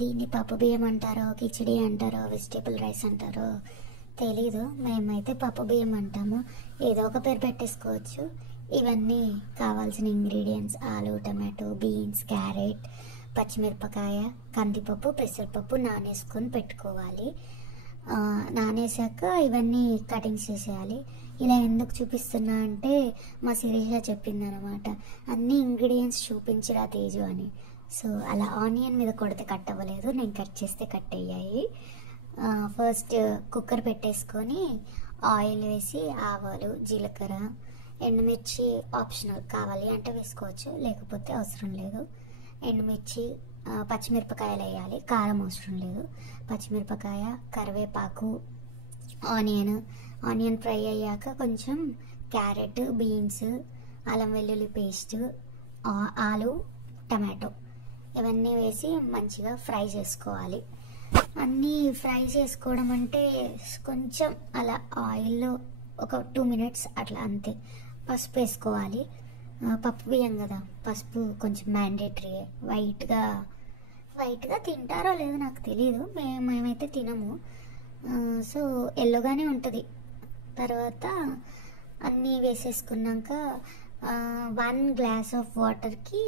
దీన్ని పప్పు బియ్యం అంటారో, కిచిడి అంటారో, వెజిటేబుల్ రైస్ అంటారో తెలీదు. మేమైతే పప్పు బియ్యం అంటాము. ఏదో ఒక పేరు పెట్టేసుకోవచ్చు. ఇవన్నీ కావాల్సిన ఇంగ్రీడియంట్స్: ఆలు, టమాటో, బీన్స్, క్యారెట్, పచ్చిమిరపకాయ, కందిపప్పు, పెసరపప్పు నానేసుకొని పెట్టుకోవాలి. నానేసాక ఇవన్నీ కటింగ్స్ చేసేయాలి. ఇలా ఎందుకు చూపిస్తున్నా అంటే మా శిరీష చెప్పిందనమాట, అన్ని ఇంగ్రీడియంట్స్ చూపించిరా తేజు అని. సో అలా ఆనియన్ మీద కొడితే కట్ అవ్వలేదు, నేను కట్ చేస్తే కట్ అయ్యాయి. ఫస్ట్ కుక్కర్ పెట్టేసుకొని ఆయిల్ వేసి ఆవాలు, జీలకర్ర, ఎండుమిర్చి ఆప్షనల్, కావాలి అంటే వేసుకోవచ్చు, లేకపోతే అవసరం లేదు. ఎండుమిర్చి, పచ్చిమిరపకాయలు వేయాలి, కారం అవసరం లేదు. పచ్చిమిరపకాయ, కరివేపాకు, ఆనియన్ ఫ్రై అయ్యాక కొంచెం క్యారెట్, బీన్స్, అల్లం వెల్లుల్లి పేస్ట్, ఆలు, టమాటో ఇవన్నీ వేసి మంచిగా ఫ్రై చేసుకోవాలి. అన్నీ ఫ్రై చేసుకోవడం అంటే కొంచెం అలా ఆయిల్లో ఒక 2 minutes అట్లా, అంతే. పసుపు వేసుకోవాలి. పప్పు బియ్యం కదా, పసుపు కొంచెం మ్యాండేటరీ. వైట్గా తింటారో లేదో నాకు తెలీదు, మేమైతే తినము. సో ఎల్లోగానే ఉంటుంది. తర్వాత అన్నీ వేసేసుకున్నాక 1 glass ఆఫ్ వాటర్కి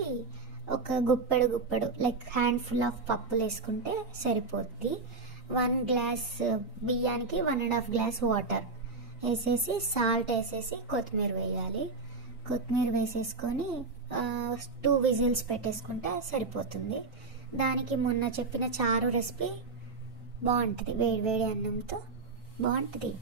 ఒక గుప్పెడు లైక్ హ్యాండ్ఫుల్ ఆఫ్ పప్పులు వేసుకుంటే సరిపోద్ది. 1 glass బియ్యానికి 1.5 glass వాటర్ వేసేసి, సాల్ట్ వేసేసి, కొత్తిమీర వేయాలి. కొత్తిమీర వేసేసుకొని 2 whistles పెట్టేసుకుంటే సరిపోతుంది. దానికి మొన్న చెప్పిన చారు రెసిపీ బాగుంటుంది, వేడి వేడి అన్నంతో బాగుంటుంది.